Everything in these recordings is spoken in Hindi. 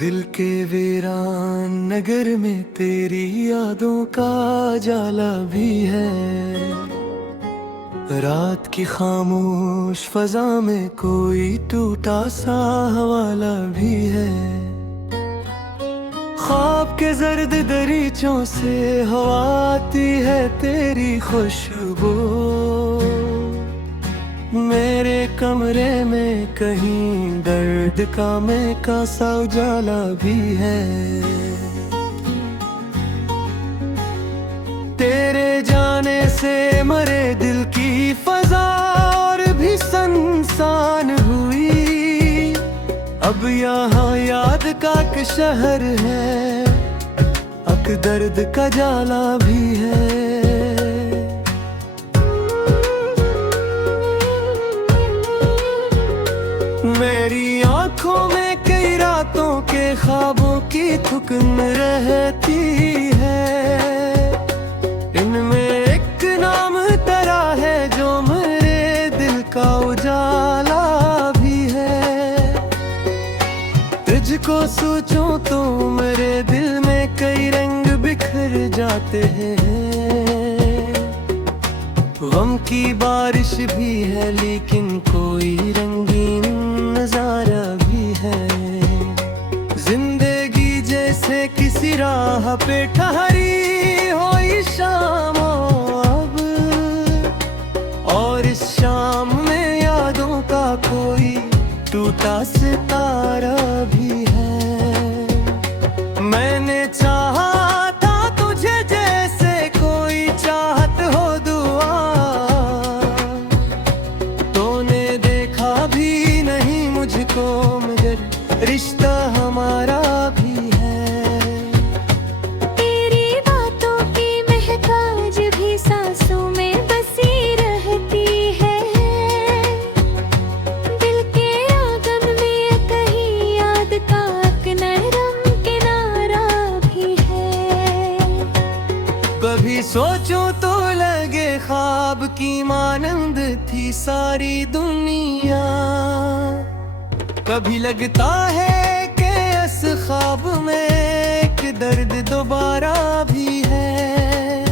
दिल के वीरान नगर में तेरी यादों का जाला भी है। रात की खामोश फजा में कोई टूटा सा हवाला भी है। ख्वाब के जर्द दरीचों से हवा आती है तेरी खुशबू। मेरे कमरे में कहीं दर्द का में का सा उजाला भी है। तेरे जाने से मरे दिल की फजा और भी सनसान हुई। अब यहाँ याद का एक शहर है, अक दर्द का जाला भी है। मेरी आंखों में कई रातों के ख्वाबों की थुकन रहती है। इनमें एक नाम तेरा है जो मेरे दिल का उजाला भी है। तुझको सोचूं तो मेरे दिल में कई रंग बिखर जाते हैं। गम की बारिश भी है लेकिन कोई रंगीन नजारा भी है। जिंदगी जैसे किसी राह पे ठहरी हो शाम अब, और इस शाम में यादों का कोई टूटा सितारा भी है। मैंने चाहा था तुझे जैसे कोई चाहत हो दुआ, तूने देखा भी नहीं मुझको मगर रिश्ता हमारा भी है। तेरी बातों की महक आज भी सांसों में बसी रहती है। दिल के आंगन में कहीं याद का एक नरम किनारा भी है। कभी सोचूं तो लगे ख्वाब की मानंद थी सारी दुनिया। कभी लगता है कि इस ख्वाब में एक दर्द दोबारा भी है।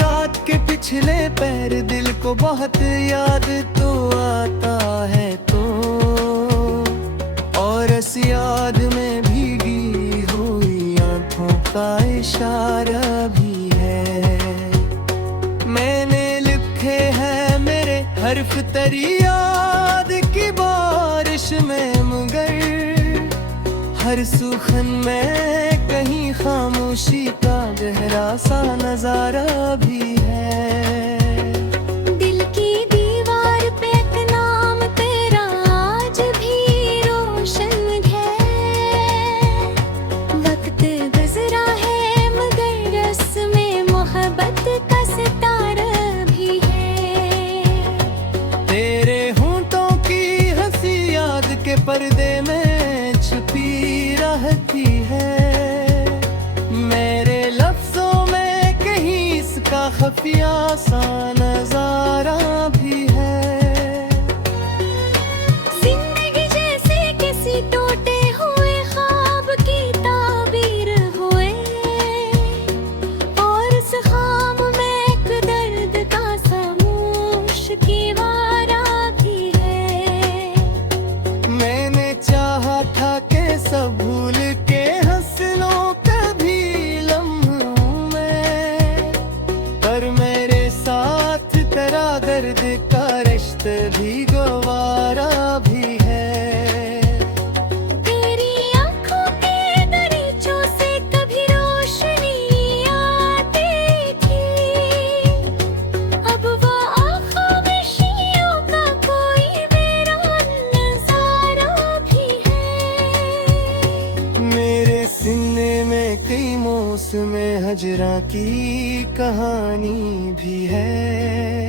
रात के पिछले पैर दिल को बहुत याद तो आता है तो, और इस याद में भीगी हुई आंखों का इशारा भी है। मैंने लिखे हैं मेरे हर्फ तेरी याद की बारिश में, मगर हर सुखन में कहीं खामोशी का गहरा सा नजारा भी है। दिल की दीवार पे एक नाम तेरा आज भी रोशन है। वक्त गुजरा है मगर रस्में मोहब्बत का सितारा भी है। तेरे होंठों की हंसी याद के पर्दे में छुपी रहती है। मेरे लफ्जों में कहीं इसका खफिया सा नजारा भी है। जिंदगी जैसे किसी टूटे हुए ख्वाब की ताबीर हुए, और इस ख्वाब में एक दर्द का खामोश किनारा भी है। मैंने चाहा था कि सब भूल के हंस लो कभी लम्हों में, पर मेरे साथ तेरा दर्द का रिश्ता भी गवारा भी है। तेरी आंखों के दरीचों से कभी रोशनी आती थी। अब वो खामोशियों का कोई मेरा नजारा भी है। मेरे सीने में कई मौसम हजरा की कहानी भी है,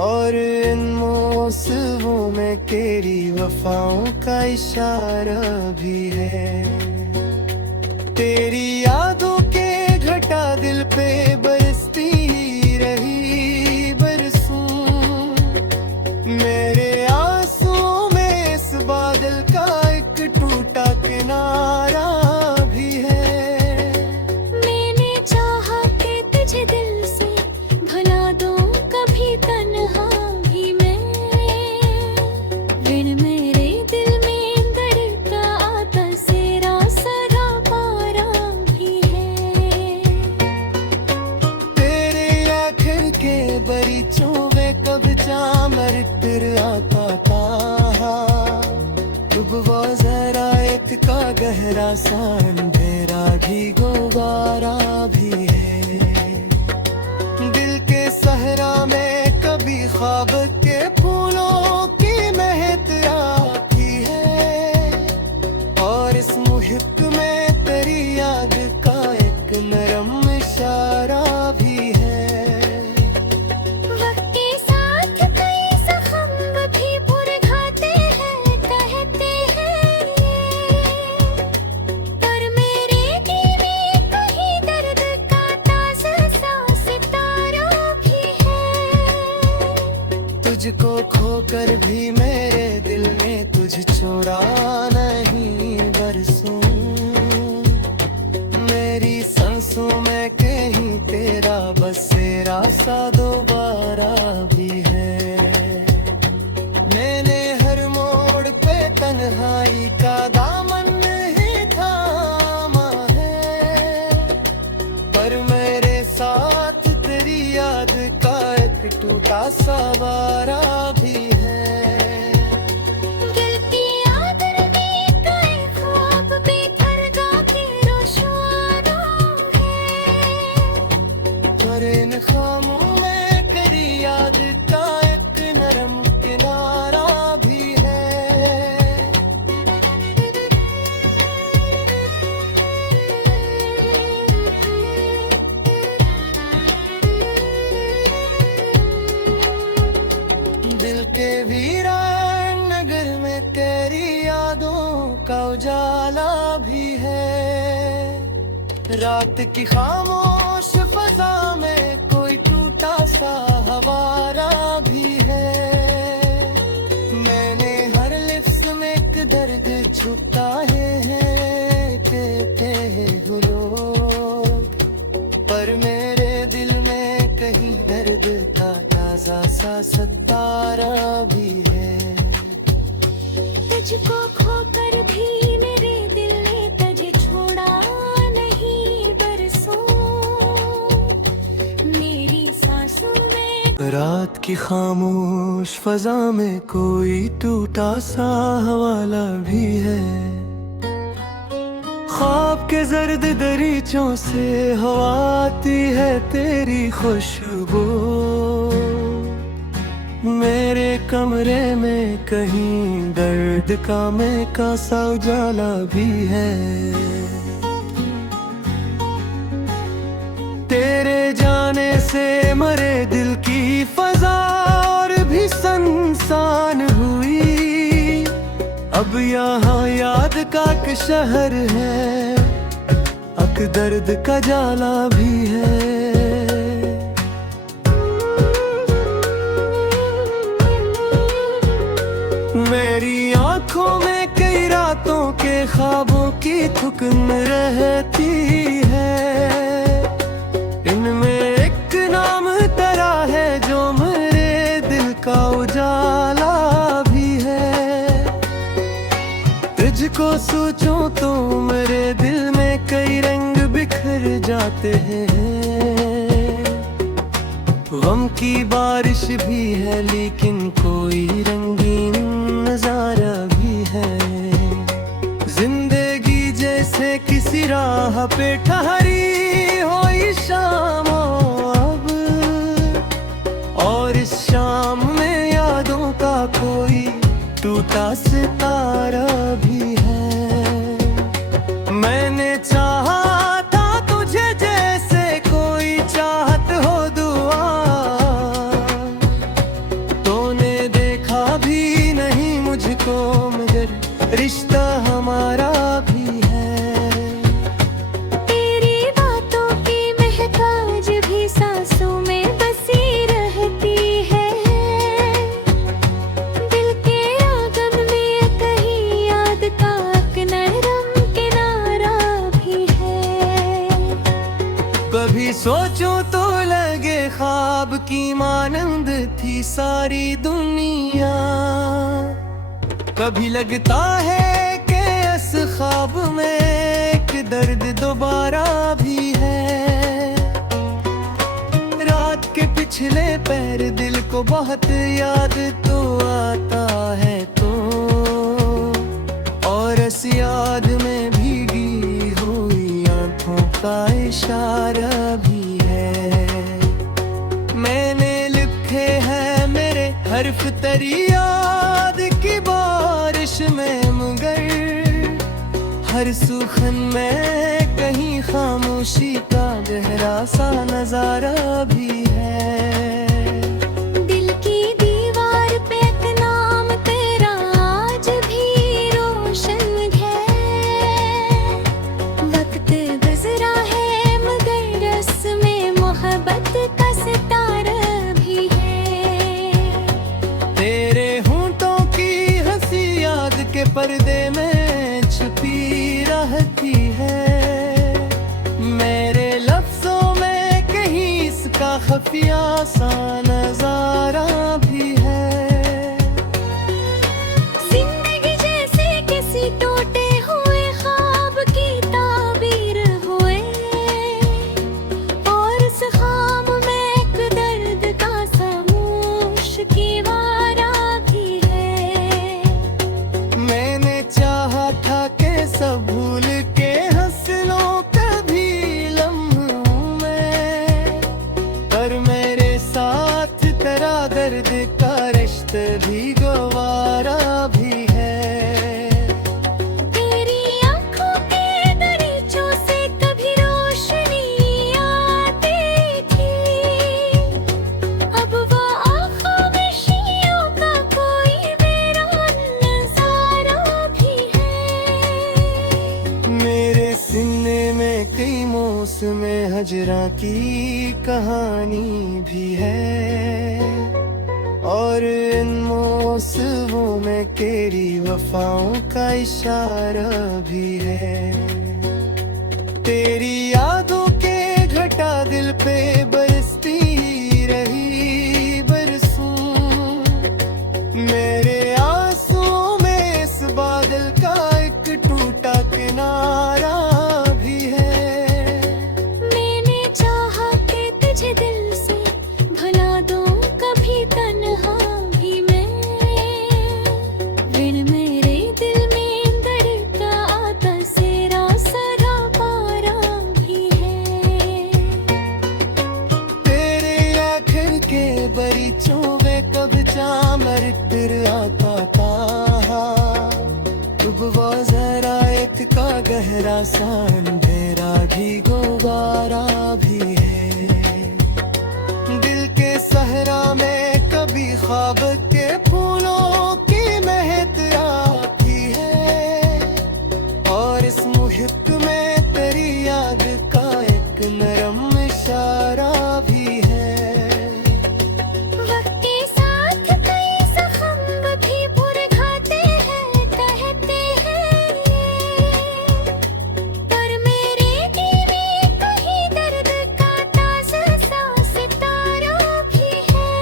और इन मौसमों में तेरी वफाओं का इशारा भी है। तेरी यादों के घटा दिल पे बरसती रही बरसों। मेरे आंसुओं में इस बादल का एक टूटा सा अंधेरा भी गुब्बारा भी है। दिल के सहरा में कभी ख्वाब के फूलों की महक आती है, और इस मुहित में तेरी याद का एक नरम इशारा भी है। वक्त के साथ कई जख्म भी मुरझाते हैं, कहते हैं ये, पर मेरे दिल में कहीं दर्द का ताज़ा सा सितारा भी है। तुझको खोकर भी मेरे दिल में तुझ छोड़ा नहीं बरसूं, मेरी सांसों में कहीं तेरा बसेरा सा दोबारा भी है। मैंने हर मोड़ पे तन्हाई का दामन ही थामा है, पर मेरे साथ तेरी याद का एक टूटा सा वारा भी है। दिल की आदर में कई ख्वाब बेदर्दा के रोशाना है, पर इन खामों में तेरी याद का एक नरम किनारा भी है। दिल के वीरान नगर में तेरी यादों का उजाला भी है। रात की खामोश फजा में कोई टूटा सा हवारा भी है। मैंने हर लिफ्स में एक दर्द छुपा है कहते हो लोग, पर मेरे दिल में कहीं दर्द का ताज़ा सा सितारा भी है। तुझको खोकर भी मेरे दिल ने तुझे छोड़ा नहीं बरसों, मेरी सांसों में रात की खामोश फजा में कोई टूटा सा हवाला भी है। ख्वाब के जर्द दरीचों से हवा आती है तेरी खुशबू, मेरे कमरे में कहीं दर्द का में का सा उजाला भी है। तेरे जाने से मरे दिल की फजा और भी सनसान हुई, अब यहाँ याद का एक शहर है, अक दर्द का जाला भी है। मेरी आंखों में कई रातों के ख्वाबों की थुकन रहती है, इनमें एक नाम तेरा है जो मेरे दिल का उजाला भी है। तुझको सोचूं तो मेरे दिल में कई रंग बिखर जाते हैं, गम की बारिश भी है लेकिन कोई रंगीन नजारा भी है। जिंदगी जैसे किसी राह पे ठहरी हो शाम अब, और इस शाम में यादों का कोई टूटा सितारा भी है। मैंने चाहा था तुझे जैसे कोई चाहत हो दुआ, तूने देखा भी नहीं मुझको मगर रिश्ता हमारा भी है। तेरी बातों की महक आज भी सांसों में बसी रहती है, दिल के आंगन में कहीं याद का एक नरम किनारा भी है। कभी सोचूं तो लगे ख्वाब की मानंद थी सारी दुनिया, कभी लगता है कि इस ख्वाब में एक दर्द दोबारा भी है। रात के पिछले पैर दिल को बहुत याद तो आता है तो, और इस याद में भीगी का इशारा भी है। मैंने लिखे हैं मेरे हर्फ तेरी याद की बारिश में, मगर हर सुखन में कहीं खामोशी का गहरा सा नजारा भी है। दिल की दीवार पे एक नाम तेरा आज भी रोशन है। वक्त गुजरा है मगर रस्में मोहब्बत का सितारा भी है। तेरे होंठों की हंसी याद के पर्दे में छुपी रहती है। मेरे लफ्जों में कहीं इसका खुफिया सा नजारा भी है। जिंदगी जैसे किसी टूटे हुए ख्वाब की ताबीर हुए, और इस ख्वाब में एक दर्द का खामोश कीवारा भी है। मैंने चाहा था कि सब भूल के हंस लो कभी लम्हों में, पर मेरे साथ तेरा दर्द का रिश्ता भी गवारा भी है। तेरी आंखों के दरीचों से कभी रोशनी आती थी, अब वो खामोशियों का कोई मेरा नजारा भी है। मेरे सीने में कई मौसम हजरा की कहानी भी है, और इन मौसमों में तेरी वफाओं का इशारा भी है। तेरी यादों के घटा दिल पे बरसती रही बरसों, मेरे आंसुओं में इस बादल का एक टूटा किनारा भी है। मैंने चाहा कि तुझे दिल से भुला दूं कभी तन्हा भी मैं, बिन मेरे दिल में दर्द का आता सेरा सरा पारा भी है। तेरे आखिर के बरीचों में कब चामर फिर आता था, तब वो जरा एक का गहरा सा अंधेरा भी गुबारा भी है। दिल के सहरा में कभी ख्वाब के फूलों की महक आती है, और इस मुहित में तेरी याद का एक नरम इशारा भी है। वक्त के साथ कई जख्म भी भुरखाते हैं कहते हैं ये, पर मेरे दिल में कहीं दर्द का ताज़ा सा सितारा भी है।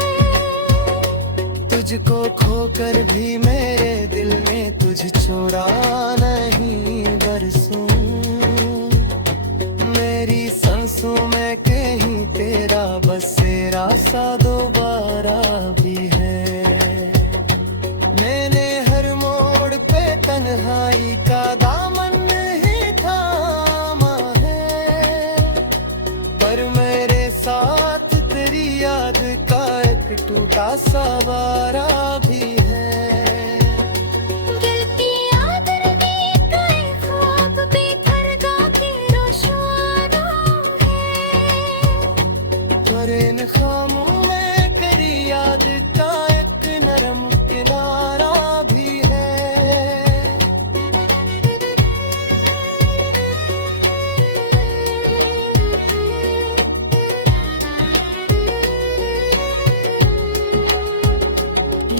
तुझको खोकर भी मेरे दिल में तुझ छोड़ा नहीं बरसूं, मेरी सांसों में कहीं तेरा बसेरा सा दोबारा भी है। मैंने हर मोड़ पे तन्हाई का दामन ही थामा है, पर मेरे साथ तेरी याद का एक टूटा सा वारा भी है। गिरती आदर में कई ख्वाब बेदर्गा के रोशना है, पर इन खामों में तेरी याद का एक नरम किनारा भी है।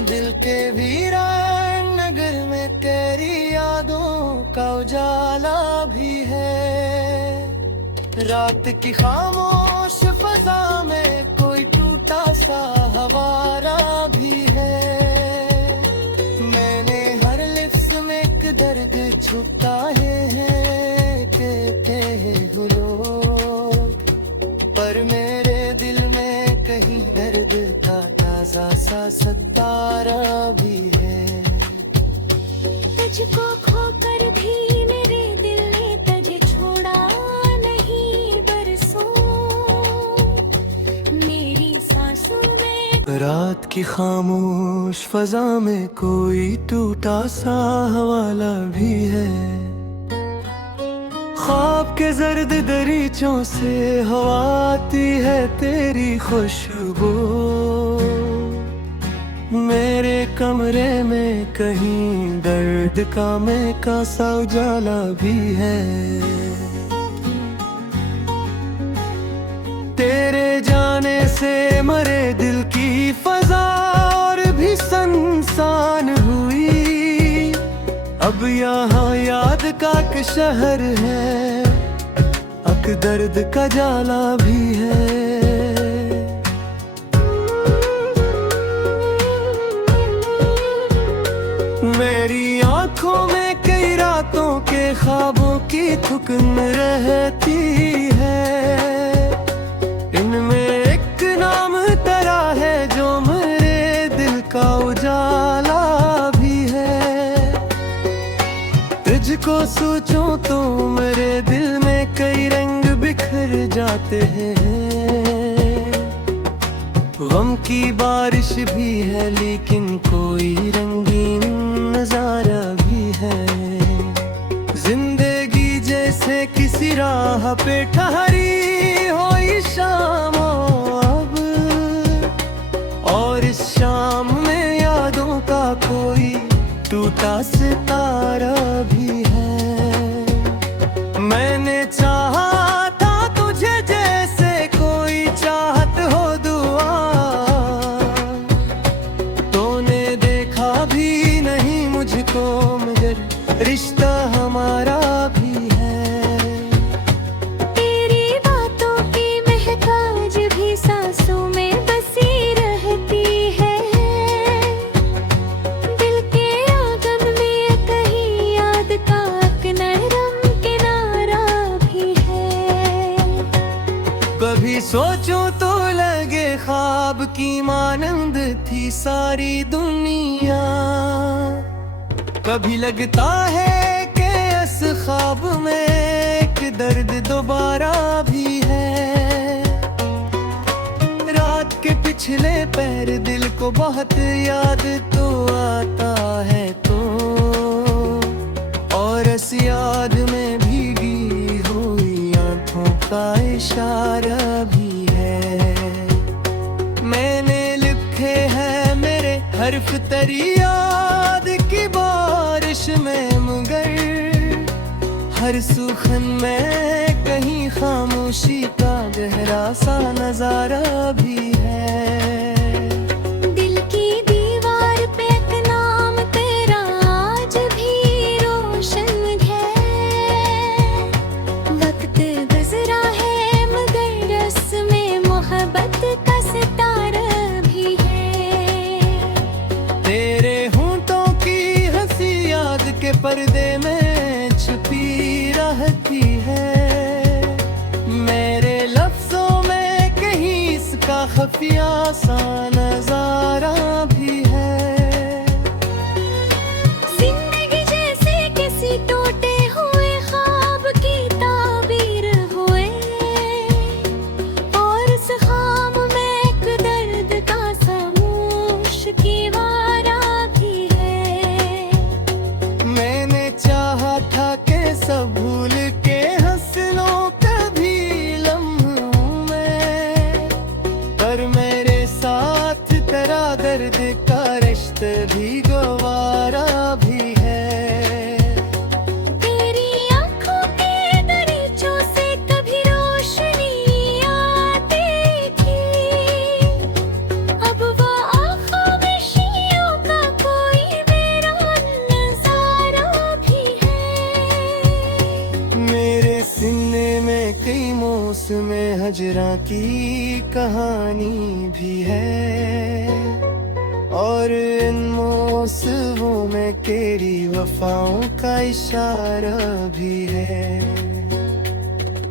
दिल के वीरान नगर में तेरी यादों का उजाला भी है। रात की खामोश फजा में कोई टूटा सा हवारा भी है। मैंने हर लिफ्स में एक दर्द छुपा है कहते हो लोग, पर मेरे दिल में कहीं दर्द का ताजा सा सतारा भी है। तुझको खोकर भी मेरे दिल ने तुझे छोड़ा नहीं रात की खामोश फजा में कोई टूटा सा हवाला भी है। ख्वाब के जर्द दरीचों से हवा आती है तेरी खुशबू। मेरे कमरे में कहीं दर्द का में का सा उजाला भी है। तेरे जाने से मरे दिल की फजा और भी सनसान हुई। अब यहाँ याद का एक शहर है, अक दर्द का जाला भी है। मेरी आंखों में कई रातों के ख्वाबों की थुकन रहती है। इनमें एक नाम तेरा है जो मेरे दिल का उजाला भी है। तुझको सोचूं तो मेरे दिल में कई रंग बिखर जाते हैं। गम की बारिश भी है लेकिन कोई रंगीन नजारा भी है। जिंदगी जैसे किसी राह पे ठहरी हो शाम अब, और इस शाम में यादों का कोई टूटा सितारा भी है। मैंने चाहा था तुझे जैसे कोई चाहत हो दुआ, तूने देखा भी नहीं मुझको मगर रिश्ता हमारा भी है। तेरी बातों की महक आज भी सांसों में बसी रहती है। दिल के आंगन में कहीं याद का एक नरम किनारा भी है। कभी सोचूं तो लगे ख्वाब की मानंद थी सारी दुनिया। कभी लगता है कि इस ख्वाब में एक दर्द दोबारा भी है। रात के पिछले पैर दिल को बहुत याद तो आता है तो, और इस याद में भीगी हुई आंखों का इशारा भी है। मैंने लिखे हैं मेरे हर्फ तेरी याद की बारिश में, मगर हर सुखन में कहीं खामोशी का गहरा सा नजारा भी है। दिल की दीवार पे एक नाम तेरा आज भी रोशन है। वक्त गुजरा है मगर रस्में मोहब्बत का सितारा भी है। तेरे होंठों की हंसी याद के पर्दे में छुपी रहती है। मेरे लफ्जों में कहीं इसका खुफिया सा नजारा भी है। जिंदगी जैसे किसी टूटे हुए ख्वाब की ताबीर हुए, और इस ख्वाब में एक दर्द का खामोश किनारा भी है। मैंने चाहा था कि सब भूल के हंस लो कभी लम्हों में, पर मेरे साथ तेरा दर्द का रिश्ता भी गवारा भी है। तेरी आंखों के दरीचों से कभी रोशनी आती थी। अब वो खामोशियों का कोई मेरा नजारा भी है। मेरे सीने में कई मौसम हजरा की कहानी भी है, और इन मौसमों में तेरी वफाओं का इशारा भी है।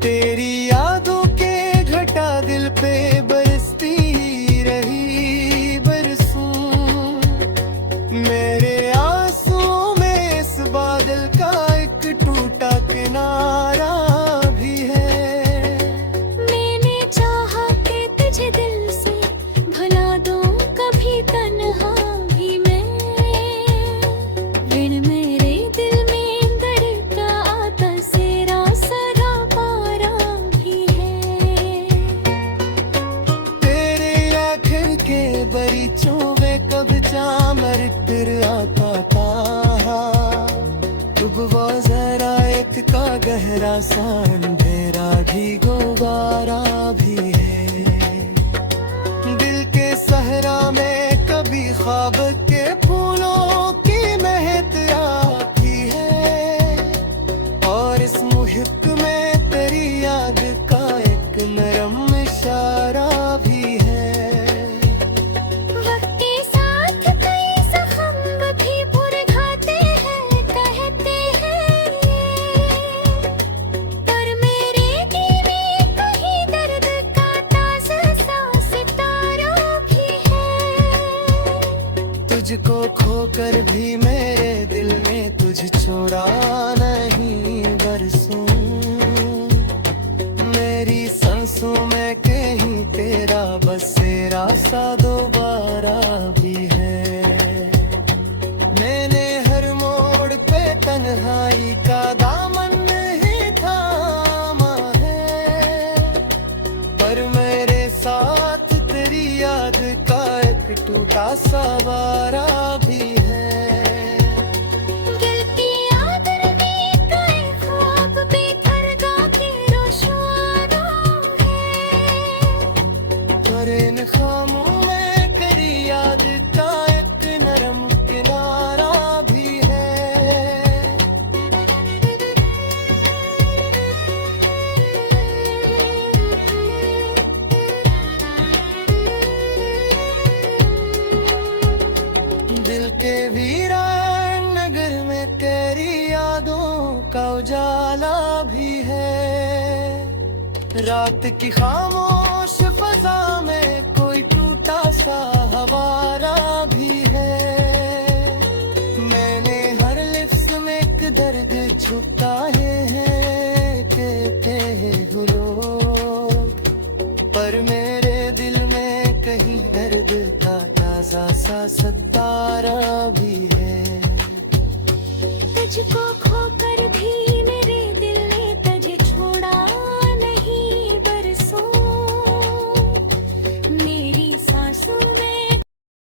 तेरी यादों के घटा दिल पे बरसती रही बरसों। मेरे आंसुओं में इस बादल का एक टूटा किनारा भी है। मैंने चाहा कि तुझे दिल से भुला दूं मरतर आता था। अब वो जरा एक का गहरा सा अंधेरा भी गुब्बारा भी है। दिल के सहरा में कभी ख्वाब के फूलों की महक आती है, और इस मुहित में तेरी याद का एक नरम इशारा भी है। वक्त के साथ कई जख्म भी भुरखाते हैं, कहते हैं ये, पर मेरे दिल में कहीं दर्द का ताज़ा सा सितारा भी है। तुझको खोकर भी मेरे दिल में तुझ छोड़ा नहीं बरसूं, मेरी सांसों में कहीं तेरा बसेरा सा दोबारा भी है। मैंने हर मोड़ पे तन्हाई का दामन ही थामा है, पर मेरे साथ तेरी याद का एक टूटा सा वारा भी है। गिरती आदर में कई ख्वाब बेदर्गा के रोशवाना है, पर इन खामों में तेरी याद का एक नरम किनारा भी है। दिल के वीरान नगर में तेरी यादों का उजाला भी है। रात की खामोश फजा में कोई टूटा सा हवारा भी है। मैंने हर लिफ्स में एक दर्द छुपाए हैं, कहते हैं लोग, पर मेरे दिल में कहीं दर्द का ताज़ा सा सतारा भी है। तुझको खोकर भी